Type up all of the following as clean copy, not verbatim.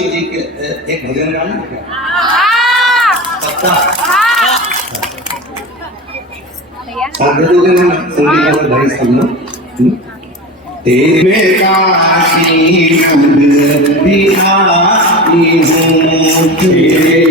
शिव जी के एक भजन गाना पक्का साथ दोगे ना संगीत का भाई सब लोग तेरे काशी बिहारी हूँ तेरे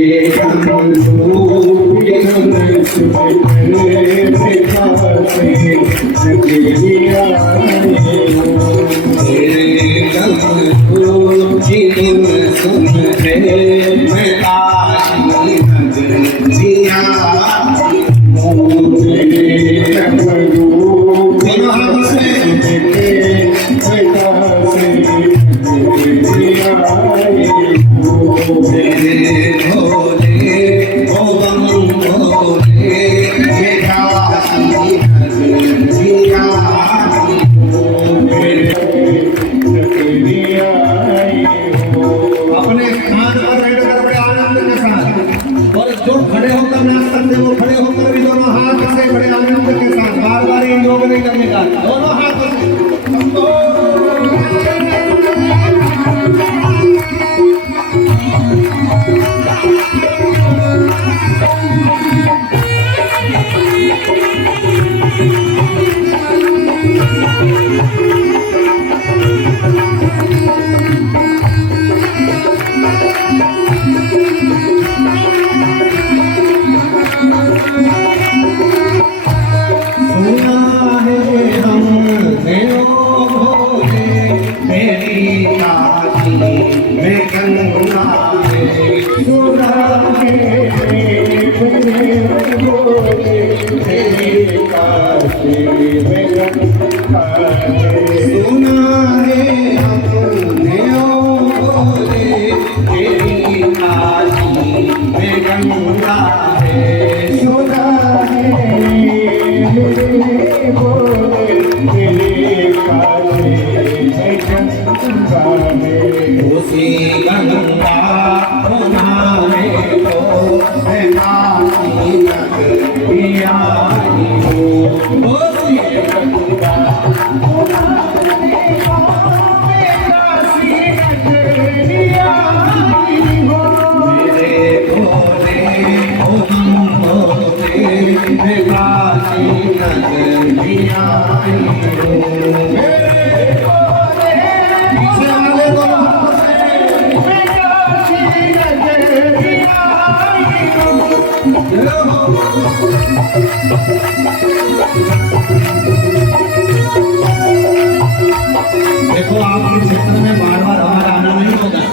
देखो आपके क्षेत्र में बार बार हमारा आना नहीं होगा।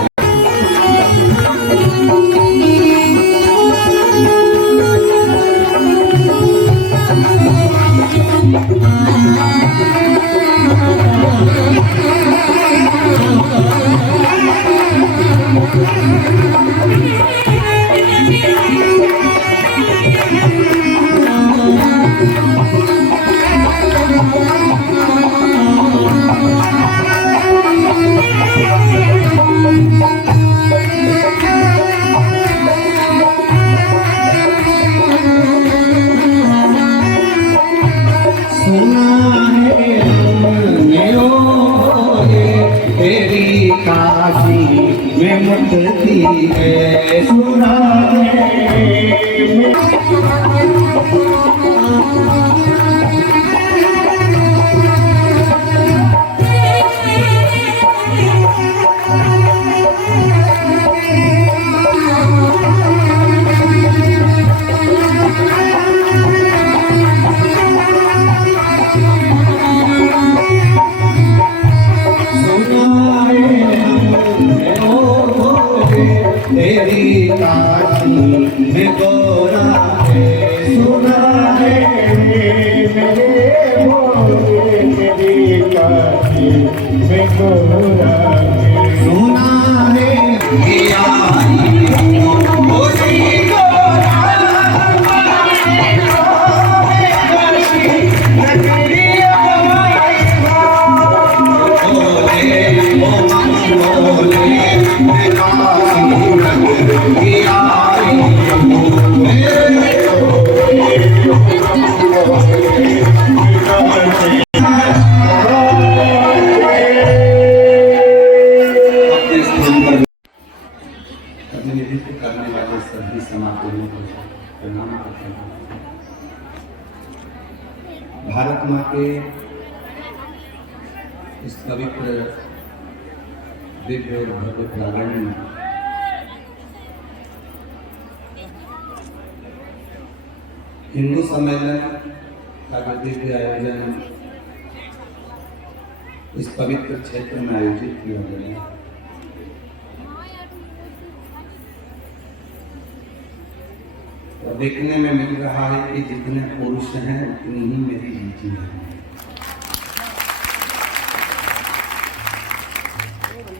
महात्मा के इस पवित्र दिव्य और भव्य प्रांगण में हिंदू सम्मेलन का जो दिव्य आयोजन इस पवित्र क्षेत्र में आयोजित किया गया है। और देखने में मिल रहा है कि जितने पुरुष हैं उतनी ही मेरी जीजी है।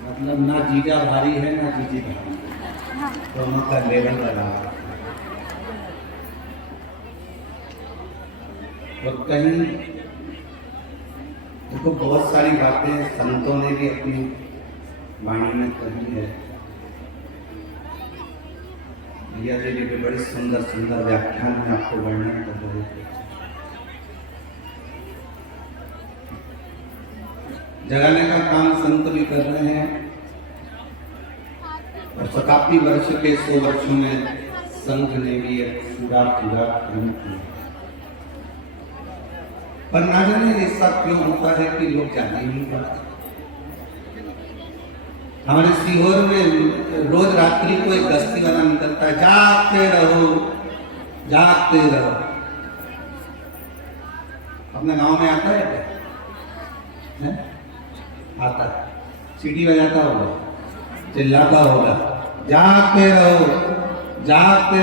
मतलब ना जीजा भारी है ना जीजी भारी है, दोनों का लेवल बराबर। और कहीं देखो बहुत सारी बातें संतों ने भी अपनी वाणी में कही है। भैया जी भी बड़ी सुंदर सुंदर व्याख्यान में आपको वर्णन कर रहे थे। जगाने का काम संत भी कर रहे हैं और शताब्दी वर्ष के 100 वर्षों में संत ने भी एक पूरा क्रम किया। पर ना जाने ऐसा क्यों होता है कि लोग जाने ही नहीं पाते। हमारे सीहोर में रोज रात्रि को एक गश्ती वाला निकलता है, जागते रहो जागते रहो। अपने गांव में आता है क्या? आता है, सीटी बजाता होगा, चिल्लाता होगा, जागते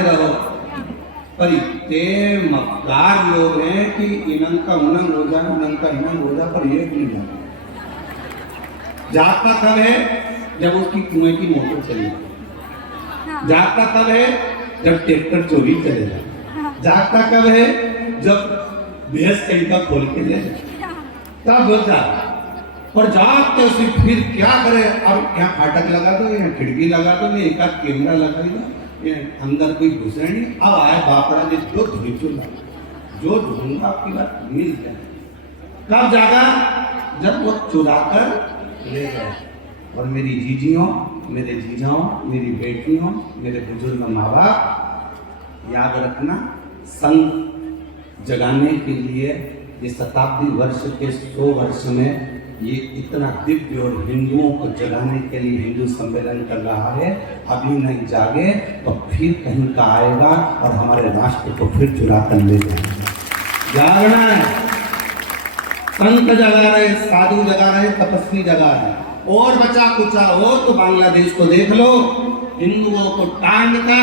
रहो। पर इतने मक्कार लोग हैं कि इनंग का उनंग हो जाए, उनंग का इनंग हो जाए, पर ये नहीं जाता। जागता कब है? जब उसकी कुएं की मोटर चली। जागता कब है? जब ट्रैक्टर चोरी चलेगा। जागता कब है? जब भैंस कहीं खोल के ले जाए, तब होता। पर जागते उसे फिर क्या करे? अब यहाँ फाटक लगा दो, यहाँ खिड़की लगा दो, एक आध कैमरा लगा दो, अंदर कोई घुसे नहीं। अब आया बापड़ा ने जो ढूंढूंगा, जो ढूंढूंगा आपकी बात मिल जाए। कब जागा? जब वो चुरा कर ले गए। और मेरी जीजियों, मेरे जीजाओं, मेरी बेटियों, मेरे बुजुर्ग माँ बाप, याद रखना, संत जगाने के लिए ये शताब्दी वर्ष के 100 वर्ष में ये इतना दिव्य और हिंदुओं को जगाने के लिए हिंदू सम्मेलन कर रहा है। अभी नहीं जागे तो फिर कहीं का आएगा और हमारे राष्ट्र को फिर चुरा कर ले जाएगा। जागना है, संत जगा रहे, साधु जगा रहे, तपस्वी जगा रहे। और बचा कुचा हो तो बांग्लादेश को देख लो, हिंदुओं को टांग कर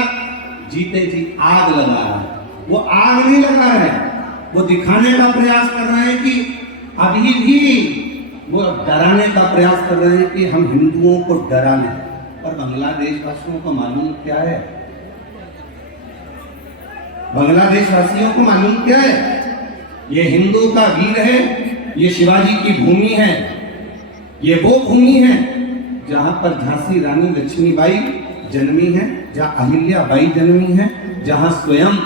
जीते जी आग लगा रहा है। वो आग नहीं लगा रहे, वो दिखाने का प्रयास कर रहे हैं कि अभी भी वो डराने का प्रयास कर रहे हैं कि हम हिंदुओं को डरा लें। पर बांग्लादेश वासियों को मालूम क्या है? बांग्लादेश वासियों को मालूम क्या है? ये हिंदू का वीर है, ये शिवाजी की भूमि है, ये वो भूमि है जहां पर झांसी रानी लक्ष्मीबाई जन्मी है, जहां अहिल्याबाई जन्मी है, जहां स्वयं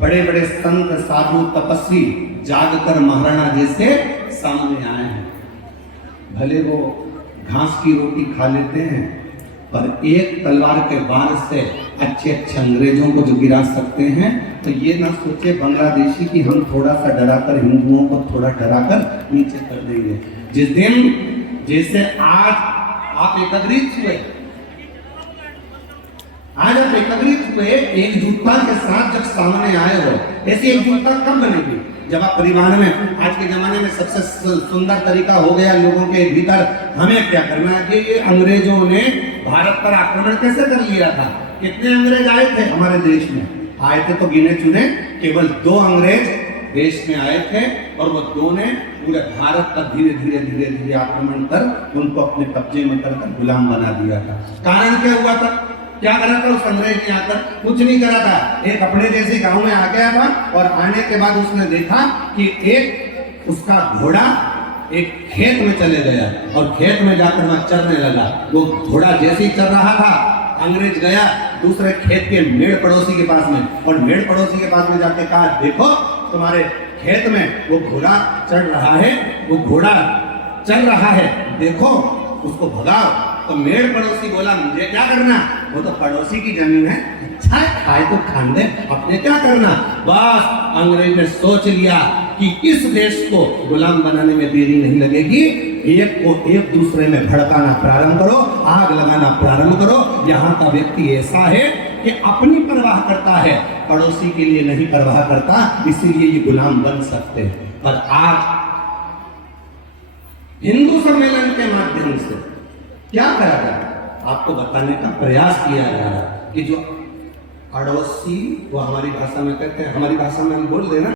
बड़े बड़े संत साधु तपस्वी जागकर महाराणा जैसे सामने आए हैं। भले वो घास की रोटी खा लेते हैं, पर एक तलवार के वार से अच्छे अच्छे अंग्रेजों को जो गिरा सकते हैं, तो ये ना सोचे बांग्लादेशी कि हम थोड़ा सा डराकर हिंदुओं को थोड़ा डराकर नीचे कर देंगे। जिस दिन जैसे आज आप एकत्रित हुए, आज आप एकत्रित हुए एकजुटता के साथ जब सामने आए हो, ऐसी एकजुटता कब बनेगी? जब आप परिवार में, आज के जमाने में सबसे सुंदर तरीका हो गया लोगों के भीतर, हमें क्या करना है कि ये अंग्रेजों ने भारत पर आक्रमण कैसे कर लिया था? कितने अंग्रेज आए थे हमारे देश में? आए थे तो गिने चुने केवल 2 अंग्रेज देश में आए थे, और वो 2 ने पूरे भारत पर धीरे धीरे धीरे धीरे आक्रमण कर उनको अपने कब्जे में कर गुलाम बना दिया था। कारण क्या हुआ था? क्या करा था उस अंग्रेज ने आकर? कुछ नहीं करा था। एक अपने जैसे गांव में आ गया था, और आने के बाद उसने देखा कि एक उसका घोड़ा एक खेत में चले गया, और खेत में जाकर वहां चरने लगा। वो घोड़ा जैसे ही चल रहा था, अंग्रेज गया दूसरे खेत के मेड़ पड़ोसी के पास में, और मेड़ पड़ोसी के पास में जाके कहा, देखो तुम्हारे खेत में वो घोड़ा चढ़ रहा है, वो घोड़ा चल रहा है, देखो उसको भगाओ। तो मेड़ पड़ोसी बोला, मुझे क्या करना? वो तो पड़ोसी की जमीन है, अच्छा खाए तो खान दे, अपने क्या करना? बस अंग्रेज ने सोच लिया कि इस देश को गुलाम बनाने में देरी नहीं लगेगी। एक को एक दूसरे में भड़काना प्रारंभ करो, आग लगाना प्रारंभ करो। यहाँ का व्यक्ति ऐसा है कि अपनी परवाह करता है, पड़ोसी के लिए नहीं परवाह करता, इसीलिए ये गुलाम बन सकते हैं। पर आज हिंदू सम्मेलन के माध्यम से क्या करा जा रहा है, आपको बताने का प्रयास किया जा रहा है कि जो अड़ोसी, वो हमारी भाषा में कहते हैं, हमारी भाषा में हम बोल देना